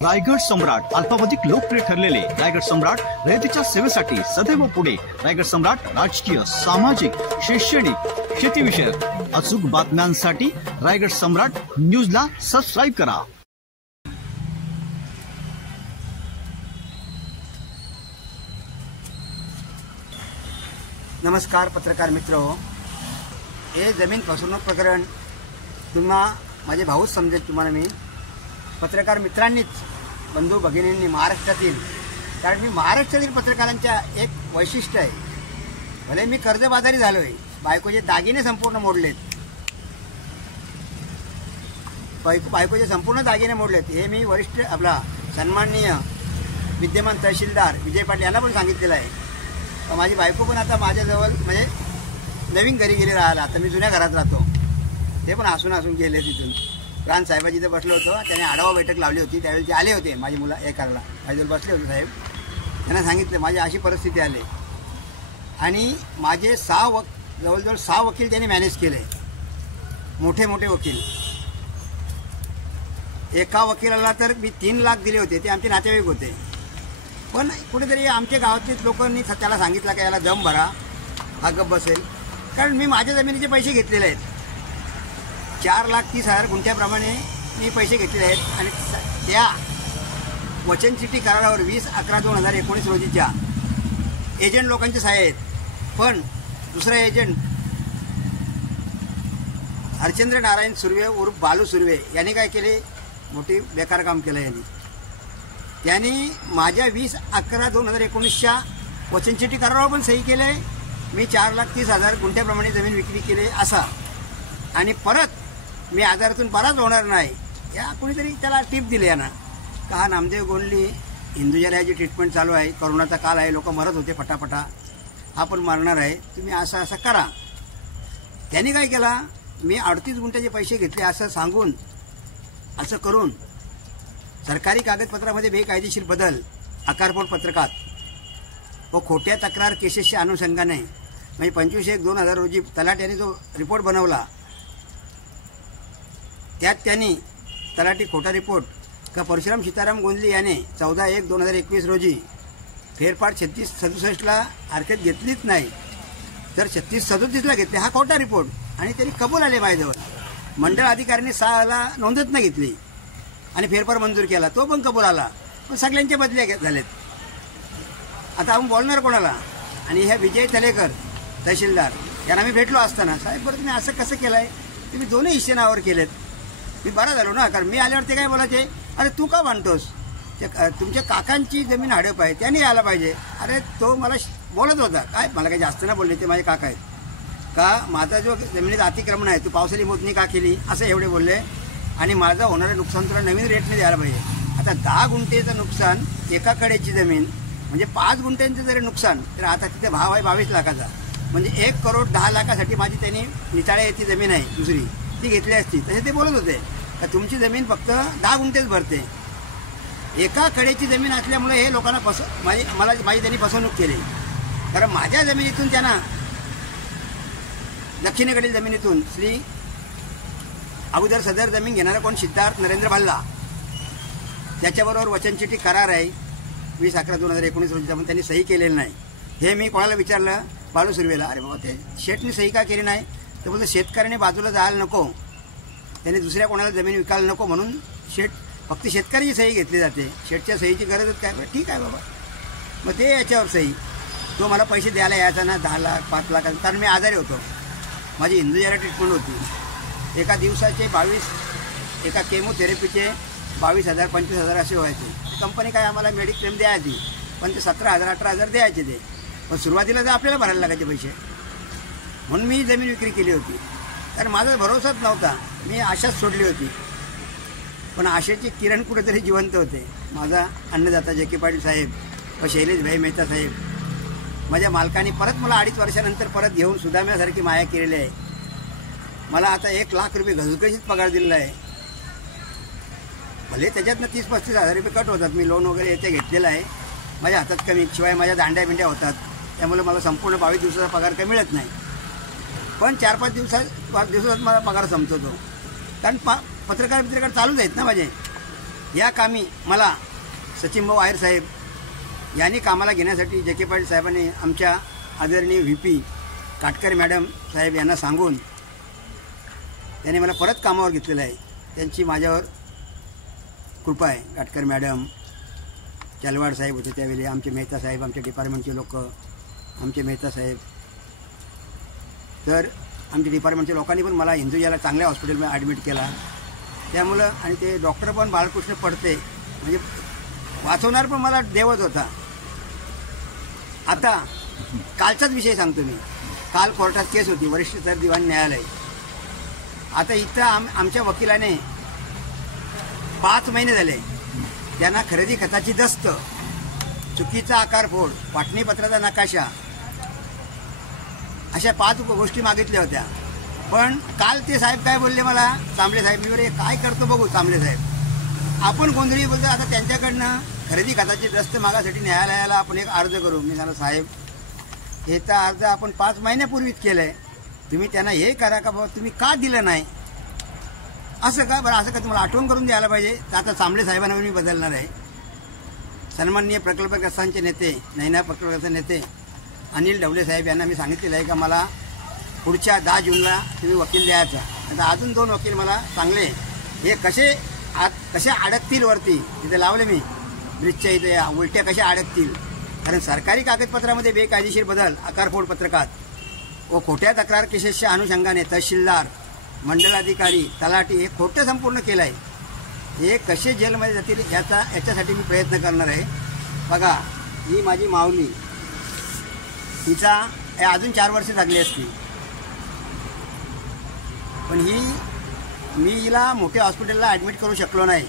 रायगड सम्राट अल्पावधीत लोकप्रिय ठरलेले रायगड सम्राट रयतेच्या सेवेसाठी सदैव पुढे। रायगड सम्राट राजकीय, सामाजिक, शैक्षणिक, शेतीविषयक अचूक बातम्यांसाठी रायगड सम्राट न्यूजला सबस्क्राईब करा। नमस्कार पत्रकार मित्रो, हे जमीन फसवणूक प्रकरण तुम्हा माझे भाऊच समजेल। तुम्हाला मी पत्रकार मित्रांनीच, बंधू भगिनींनी महाराष्ट्रातील, कारण मी महाराष्ट्रातील पत्रकारांच्या एक वैशिष्ट्य आहे, भले मी कर्जबाजारी झालो आहे, बायकोचे दागिने संपूर्ण मोडलेत, बायकोचे संपूर्ण दागिने मोडलेत, हे मी वरिष्ठ आपला सन्माननीय विद्यमान तहसीलदार विजय पाटील यांना पण सांगितलेलं आहे। माझी बायको पण आता माझ्याजवळ म्हणजे नवीन घरी गेली राहायला, आता मी जुन्या घरात राहतो, ते पण हसून गेले तिथून। प्राण साहेबाजी इथं बसलो होतो, त्याने आढावा बैठक लावली होती, त्यावेळी ते आले होते, माझी मुलं हे करायला माझ्याजवळ बसले होते साहेब। त्यांना सांगितलं माझी अशी परिस्थिती आली आणि माझे जवळजवळ 6 वकील त्यांनी मॅनेज केले, मोठे मोठे वकील। एका वकिलाला तर मी 3 लाख दिले होते, ते आमचे नातेवाईक होते, पण कुठेतरी आमच्या गावातील लोकांनी त्याला सांगितलं की याला दम भरा, हा गप्प बसेल, कारण मी माझ्या जमिनीचे पैसे घेतलेले आहेत। 4,30,000 गुंठ्याप्रमाणे मी पैसे घेतलेले आहेत आणि त्या वचनचिठ्ठी करारावर 20/11/2019 रोजीच्या एजंट लोकांचे सह्या आहेत, पण दुसरा एजंट हरचंद्र नारायण सुर्वे उर्फ बालू सुर्वे यांनी काय केले, मोठी बेकार काम केलं। त्यांनी माझ्या 20/11/2019च्या वचनचिठ्ठी करारावर पण सही केले, मी 4,30,000 गुंठ्याप्रमाणे जमीन विक्री केली असा, आणि परत मी आजारातून बराच होणार नाही या कोणीतरी त्याला टिप दिली आहे ना, का हा नामदेव गोंडली हिंदुजालयाची ट्रीटमेंट चालू आहे, कोरोनाचा काल आहे, लोक मरत होते फटाफटा, हा पण मरणार आहे, तुम्ही असं असं करा। त्यांनी काय केला, मी 38 गुंठ्याचे पैसे घेतले असं सांगून, असं करून सरकारी कागदपत्रामध्ये बेकायदेशीर बदल, आकारपोट पत्रकात व खोट्या तक्रार केसेसच्या अनुषंगाने म्हणजे 25/1/2000 रोजी तलाट्याने जो रिपोर्ट बनवला, त्यात त्यांनी तलाठी खोटा रिपोर्ट का परशुराम सीताराम गोंदली याने 14/1/2021 रोजी फेरफार 3667ला हरकत घेतलीच नाही, तर 3637ला घेतली, हा खोटा रिपोर्ट, आणि त्यांनी कबूल आले माझ्याजवळ। मंडळ अधिकाऱ्यांनी 6ला नोंदच नाही घेतली आणि फेरफार मंजूर केला, तो पण कबूल आला, पण सगळ्यांचे बदले झालेत। आता आपण बोलणार कोणाला? आणि ह्या विजय तलेकर तहसीलदार यांना मी भेटलो असताना, साहेब बरं तुम्ही असं कसं केलं आहे, तुम्ही दोन्ही हिस्से नावावर केलेत। मी बरा झालो ना, कारण मी आल्यावर ते काय बोलायचे, अरे तू का मानतोस, तुमच्या काकांची जमीन हडप आहे, त्यांनी यायला पाहिजे। अरे तो मला बोलत होता, काय मला काही जास्त नाही बोलले, ते माझे काका आहेत, का माझा जो जमिनीत अतिक्रमण आहे तू पावसाळी मोजणी का केली, असं एवढे बोलले, आणि माझं होणारं नुकसान तुला नवीन रेटने द्यायला पाहिजे। आता 10 गुंठेचं नुकसान एका कडेची जमीन, म्हणजे 5 गुंठ्यांचं जरी नुकसान, तर आता तिथे भाव आहे 22 लाखाचा, म्हणजे 1,10,00,000साठी माझी त्यांनी निचाळ्या येथे जमीन आहे दुसरी, ती घेतली असती। तसे ते बोलत होते का तुमची जमीन फक्त 10 गुंठेच भरते, एका कडेची जमीन असल्यामुळे हे लोकांना माझी त्यांनी फसवणूक केली, कारण माझ्या जमिनीतून त्यांना दक्षिणेकडील जमिनीतून श्री अगोदर सदर जमीन घेणारा कोण, सिद्धार्थ नरेंद्र भल्ला, त्याच्याबरोबर वचनचिठ्ठी करार आहे 20/11/2019 रोजीचा, पण त्यांनी सही केलेली नाही। हे मी कोणाला विचारलं, बालू सुर्वेला, अरे बाबा ते शेठनी सही का केली नाही, तर बोलतो शेतकऱ्याने बाजूला जायला नको, त्यांनी दुसऱ्या कोणाला जमीन विकायला नको, म्हणून फक्त शेतकऱ्याची सही घेतली जाते, शेठच्या सहीची गरजच काय, ठीक आहे बाबा, मग ते याच्यावर सही, तो मला पैसे द्यायला यायचा ना 10 लाख 5 लाख, कारण मी आजारी होतो, माझी हिंदुजाला ट्रीटमेंट होती, एका दिवसाचे 22, एका केमोथेरपीचे 22,000 25,000 असे व्हायचे। कंपनी काय आम्हाला मेडिक्लेम द्यायची, पण ते 17,000 18,000 द्यायचे ते, पण सुरुवातीला तर आपल्याला भरायला लागायचे पैसे, म्हणून मी जमीन विक्री केली होती, कारण माझा भरोसाच नव्हता, मी आशाच सोडली होती, पण आशेचे किरण कुठेतरी जिवंत होते। माझा अन्नदाता जे.के. पाटील साहेब व शैलेशभाई मेहता साहेब, माझ्या मालकाने परत मला 2.5 वर्षानंतर परत घेऊन सुदाम्यासारखी माया केलेली आहे। मला आता 1 लाख रुपये घसघशीत पगार दिलेला आहे, भले त्याच्यातनं 30-35 हजार रुपये कट होतात, मी लोन वगैरे याचे घेतलेलं आहे, माझ्या हातात कमी, शिवाय माझ्या दांड्या बिंड्या होतात, त्यामुळे मला संपूर्ण 22 दिवसाचा पगार काही मिळत नाही, पण 4-5 दिवसात मला पगार संपतो, कारण पत्रकार चालूच आहेत ना माझे, या कामी मला सचिनभाऊ आयर साहेब यांनी कामाला घेण्यासाठी जे के पाटील साहेबांनी आमच्या आदरणीय VP काटकर मॅडम साहेब यांना सांगून त्यांनी मला परत कामावर घेतलेलं आहे. त्यांची माझ्यावर कृपा आहे. काटकर मॅडम, चलवाड साहेब होते त्यावेळी, आमचे मेहता साहेब, आमच्या डिपार्टमेंटचे लोक, आमचे मेहता साहेब. तर आमच्या डिपार्टमेंटच्या लोकांनी पण मला हिंदुजाला चांगल्या हॉस्पिटलमध्ये ॲडमिट केला. त्यामुळं आणि ते डॉक्टर पण बाळकृष्ण पडते म्हणजे वाचवणार पण मला देवच होता. आता कालचाच विषय सांगतो मी. काल कोर्टात केस होती, वरिष्ठ तर दिवाण न्यायालय. आता इथं आमच्या वकिलाने 5 महिने झाले त्यांना खरेदी खताची दस्त, चुकीचा आकारफोड, वाटणीपत्राचा नकाशा अशा 5 गोष्टी मागितल्या होत्या. पण काल ते साहेब काय बोलले मला, चांबले साहेब, मी बरे काय करतो बघू चांबले साहेब, आपण गोंधळी बोलतो. आता त्यांच्याकडनं खरेदी खताची दस्त मागासाठी न्यायालयाला आपण एक अर्ज करू. मी सांगितलं साहेब याचा अर्ज आपण 5 महिन्यापूर्वीच केलं आहे, तुम्ही त्यांना हे करा का बाबा, तुम्ही का दिलं नाही असं का बरं, असं का तुम्हाला आठवण करून द्यायला पाहिजे. तर आता चांबले साहेबांना मी बदलणार आहे. सन्माननीय प्रकल्पग्रस्तांचे नेते, नैना प्रकल्पग्रस्त नेते अनिल ढवले साहेब यांना मी सांगितलेलं आहे का मला पुढच्या 10 जूनला तुम्ही वकील द्यायचा. आता अजून 2 वकील मला चांगले हे कसे अडकतील वरती तिथे लावले मी ब्रिजच्या इथे, या उलट्या कशा अडकतील. कारण सरकारी कागदपत्रामध्ये बेकायदेशीर बदल, आकारफोड पत्रकात व खोट्या तक्रार केसेसच्या अनुषंगाने तहसीलदार, मंडलाधिकारी, तलाठी हे खोटं संपूर्ण केलं आहे. हे कसे जेलमध्ये जातील याच्यासाठी मी प्रयत्न करणार आहे. बघा ही माझी माऊली, हिचा अजून 4 वर्ष लागली असती. पण मी हिला मोठ्या हॉस्पिटलला ॲडमिट करू शकलो नाही.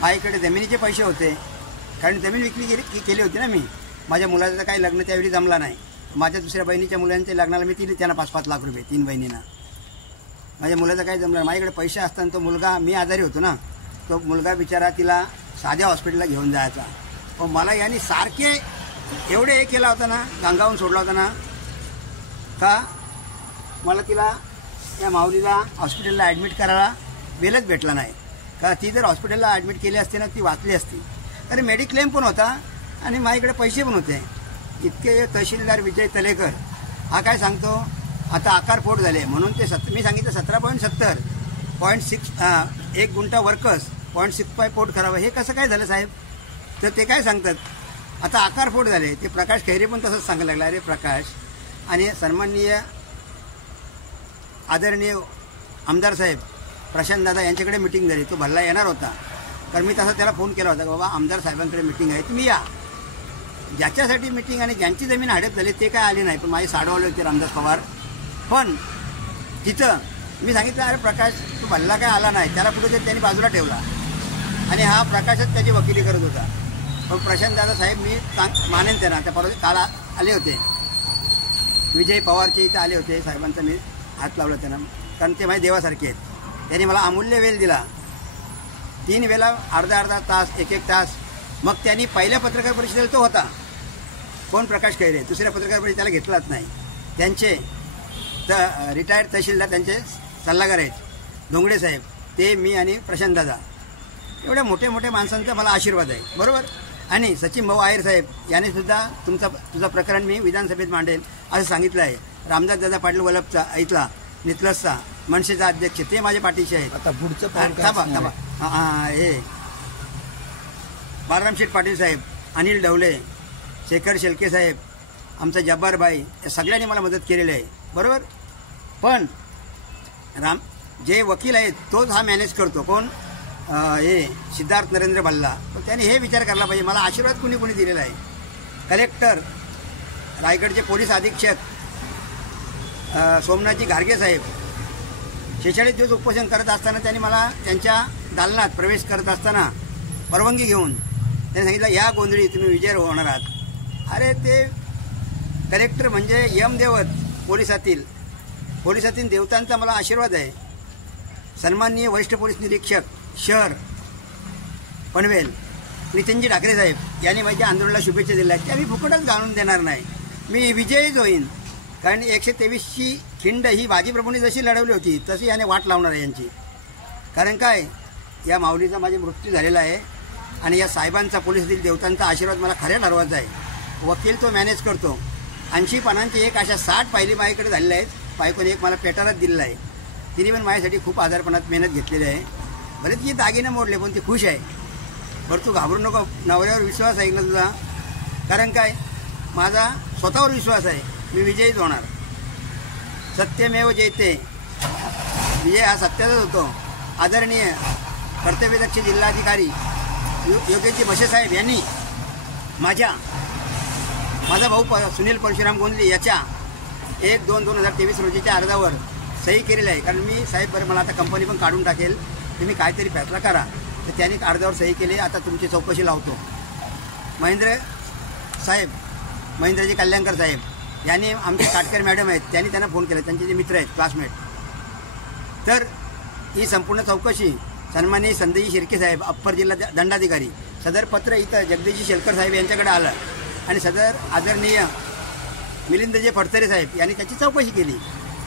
माझ्याकडे जमिनीचे पैसे होते, कारण जमीन विकली केली होती ना मी. माझ्या मुलाचं काही लग्न त्यावेळी जमला नाही. माझ्या दुसऱ्या बहिणीच्या मुलांच्या लग्नाला मी दिली त्यांना 5-5 लाख रुपये, 3 बहिणींना. माझ्या मुलाचं काही जमलं, माझ्याकडे पैसे असताना तो मुलगा, मी आजारी होतो ना, तो मुलगा बिचारा तिला साध्या हॉस्पिटलला घेऊन जायचा. पण मला यांनी सारखे एवढे हे केला होता ना, गांगावून सोडला होता ना, का मला तिला या माऊलीला हॉस्पिटलला ॲडमिट करायला वेळच भेटला नाही. का ती जर हॉस्पिटलला ॲडमिट केली असती ना ती वाचली असती. अरे मेडिक्लेम पण होता आणि माझ्याकडे पैसे पण होते. इतके तहसीलदार विजय तलेकर हा काय सांगतो, आता आकारफोड झाले म्हणून ते मी सांगितलं 17.70 1 गुंठा वर्कर्स 0.65 पोट करावं. हे कसं काय झालं साहेब. तर ते काय सांगतात, आता आकारफोड झाले. ते प्रकाश खैरे पण तसंच सांगायला लागला. अरे प्रकाश, आणि सन्माननीय आदरणीय आमदार साहेब प्रशांत दादा यांच्याकडे मिटिंग झाली. तो भल्ला येणार होता, तर मी तसा त्याला फोन केला होता की बाबा आमदार साहेबांकडे मिटिंग आहे, तुम्ही या. ज्याच्यासाठी मिटिंग आणि ज्यांची जमीन हडप झाली ते काय आले नाही, पण माझे साडवले होते रामदास पवार. पण तिथं मी सांगितलं अरे प्रकाश तू भल्ला काय आला नाही, त्याला कुठे त्यांनी बाजूला ठेवला आणि हा प्रकाशच त्याची वकिली करत होता. पण प्रशांत दादा साहेब मी मानेन त्यांना. त्या परवा काल आले होते, विजय पवारचे इथं आले होते. साहेबांचा मी हात लावला त्यांना, कारण ते माझे देवासारखे आहेत. त्यांनी मला अमूल्य वेळ दिला. 3 वेळा अर्धा तास, 1 तास. मग त्यांनी पहिल्या पत्रकार परिषदेला तो होता कोण, प्रकाश खैरे. दुसऱ्या पत्रकार परिषदेत त्याला घेतलाच नाही. त्यांचे रिटायर्ड तहसीलदार त्यांचे सल्लागार आहेत धोंगडे साहेब, ते, मी आणि प्रशांत दादा. एवढ्या मोठ्या मोठ्या माणसांचा मला आशीर्वाद आहे, बरोबर. आणि सचिन भाऊ आयर साहेब यांनी सुद्धा तुझं प्रकरण मी विधानसभेत मांडेल असं सांगितलं आहे. रामदास दादा पाटील वलपचा इथला नितलसचा मनसेचा अध्यक्ष ते माझ्या पाठीशी आहेत. आता पुढचं हे बालराम शेठ पाटील साहेब, अनिल ढवले, शेखर शेलके साहेब, आमचा जब्बारबाई, या सगळ्यांनी मला मदत केलेली आहे, बरोबर. पण जे वकील आहेत तोच हा मॅनेज करतो. कोण, हे सिद्धार्थ नरेंद्र भल्ला. पण त्याने हे विचार करायला पाहिजे मला आशीर्वाद कुणी कुणी दिलेला आहे. कलेक्टर, रायगडचे पोलीस अधीक्षक सोमनाथजी घारगे साहेब 46 दिवस उपोषण करत असताना त्यांनी मला त्यांच्या दालनात प्रवेश करत असताना परवानगी घेऊन त्यांनी सांगितलं या गोंधळी तुम्ही विजय होणार आहात. अरे ते कलेक्टर म्हणजे यमदेवत पोलिसातील देवतांचा मला आशीर्वाद आहे. सन्माननीय वरिष्ठ पोलीस निरीक्षक शहर पनवेल नितीनजी ठाकरे साहेब यांनी माझ्या आंदोलनाला शुभेच्छा दिल्या. त्या मी फुकटच घालून देणार नाही, मी विजयीच होईन. कारण 123ची खिंड ही बाजीप्रभूंनी जशी लढवली होती तशी याने वाट लावणार आहे यांची. कारण काय, या माऊलीचा माझा मृत्यू झालेला आहे. आणि या साहेबांचा पोलिसातील देवतांचा आशीर्वाद मला खऱ्या ठरवायचा आहे. वकील तो मॅनेज करतो. 80 पानांची एक अशा 60 फायली माझ्याकडे झालेल्या आहेत. बायकोने एक मला पेटारात दिलेला आहे. तिने पण माझ्यासाठी खूप आजारपणात मेहनत घेतलेली आहे. भले तिचे दागिने मोडले पण ती खुश आहे. बरं तू घाबरू नको, नवऱ्यावर विश्वास आहे ना तुझा? कारण काय, माझा स्वतःवर विश्वास आहे, मी विजयीच होणार. सत्यमेव जयते, विजय हा सत्याचाच होतो. आदरणीय कर्तव्यदक्ष जिल्हाधिकारी योगेशजी बशेसाहेब यांनी माझा भाऊ सुनील परशुराम गोंदली याच्या 1/2/2023 रोजीच्या अर्जावर सही केलेली आहे. कारण मी साहेब बरं मला आता कंपनी पण काढून टाकेल, तुम्ही काहीतरी फैसला करा. तर त्यांनी अर्जावर सही केली. आता तुमची चौकशी लावतो. महेंद्रजी कल्याणकर साहेब यांनी आमचे काटकर मॅडम आहेत, त्यांनी त्यांना फोन केला, त्यांचे जे मित्र आहेत क्लासमेट. तर ही संपूर्ण चौकशी सन्माननीय संदेजी शिर्के साहेब अप्पर जिल्हा दंडाधिकारी, सदर पत्र इथं जगदीशजी शेलकर साहेब यांच्याकडे आलं आणि सदर आदरणीय मिलिंदजी फडतरे साहेब यांनी त्याची चौकशी केली.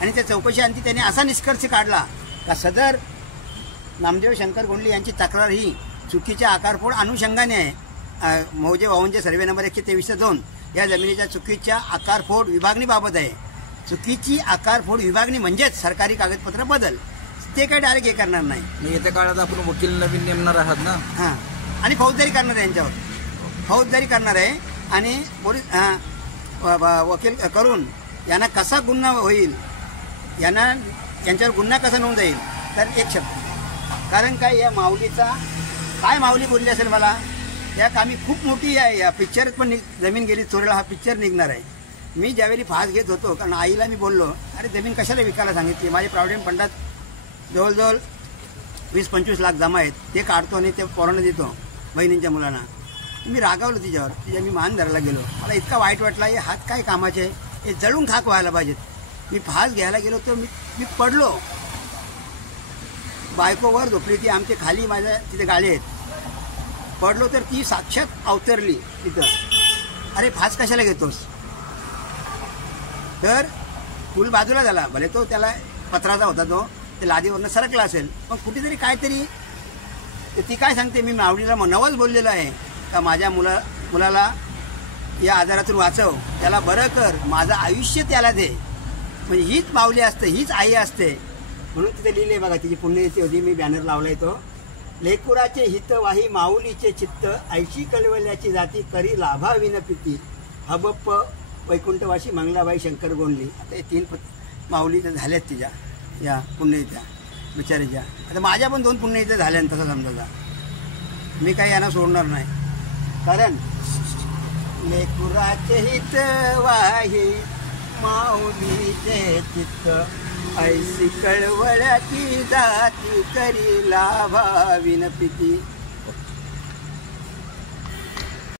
आणि त्या चौकशीअंती त्यांनी असा निष्कर्ष काढला का सदर नामदेव शंकर गोंडले यांची तक्रार ही चुकीच्या आकारफोड अनुषंगाने आहे. मौजे वाहूंचे सर्वे नंबर 123/2 या जमिनीच्या चुकीच्या आकारफोड विभागणीबाबत आहे. चुकीची आकारफोड विभागणी म्हणजेच सरकारी कागदपत्र बदल, ते काही डायरेक्ट हे करणार नाही. येत्या काळात आपण वकील नवीन नेमणार आहात ना? हां, आणि फौजदारी करणार आहे, यांच्यावर फौजदारी करणार आहे. आणि पोलीस वकील करून यांना कसा गुन्हा होईल, यांच्यावर गुन्हा कसा नोंद येईल. तर एक शब्द, कारण काय या माऊलीचा काय माऊली बोलली असेल मला, या कामी खूप मोठी आहे. या पिक्चर पण जमीन गेली चोरीला हा पिक्चर निघणार आहे. मी ज्यावेळी फास घेत होतो, कारण आईला मी बोललो अरे जमीन कशाला विकायला सांगितली, माझे प्रॉव्हिडंट फंडात जवळजवळ 20-25 लाख जमा आहेत, ते काढतो आणि ते पोरांना देतो बहिणींच्या मुलांना. मी रागावलो तिच्या मी मान धरायला गेलो. मला इतका वाईट वाटला, हे हात काय कामाचे, हे जळून खाक व्हायला पाहिजेत. मी फास घ्यायला गेलो तर मी पडलो. बायको वर झोपली, ती आमच्या खाली माझ्या तिथे गाडी आहेत. पडलो तर ती साक्षात अवतरली तिथं. अरे फास कशाला घेतोस. तर पूल बाजूला झाला, भले तो त्याला पत्राचा होता, तो ते लादीवरनं सरकला असेल, पण कुठेतरी काहीतरी ती काय सांगते, मी माऊलीला नवच बोललेलं आहे का माझ्या मुलाला या आजारातून वाचव, त्याला बरं कर, माझं आयुष्य त्याला दे. म्हणजे हीच माऊली असते, हीच आई असते. म्हणून तिथे लिहिले बघा, तिची पुण्यतिथी होती, मी बॅनर लावलाय तो. लेकुराचे हितवाही माऊलीचे चित्त, ऐशी कलवल्याची जाती करी लाभा विनपिती, हबप्प वैकुंठवाशी मंगलाबाई शंकर गोंडली. आता हे 3 माऊली तर झाल्यात तिच्या या पुण्यतिथ्या बिचारीच्या. आता माझ्या पण 2 पुण्यतिथ्या झाल्या तसं समजा. मी काही यांना सोडणार नाही. कारण लेकुराचे हितवाही माऊलीचे चित्त, ऐशी कळवळ्याची जाती करी लाभा विनपिती.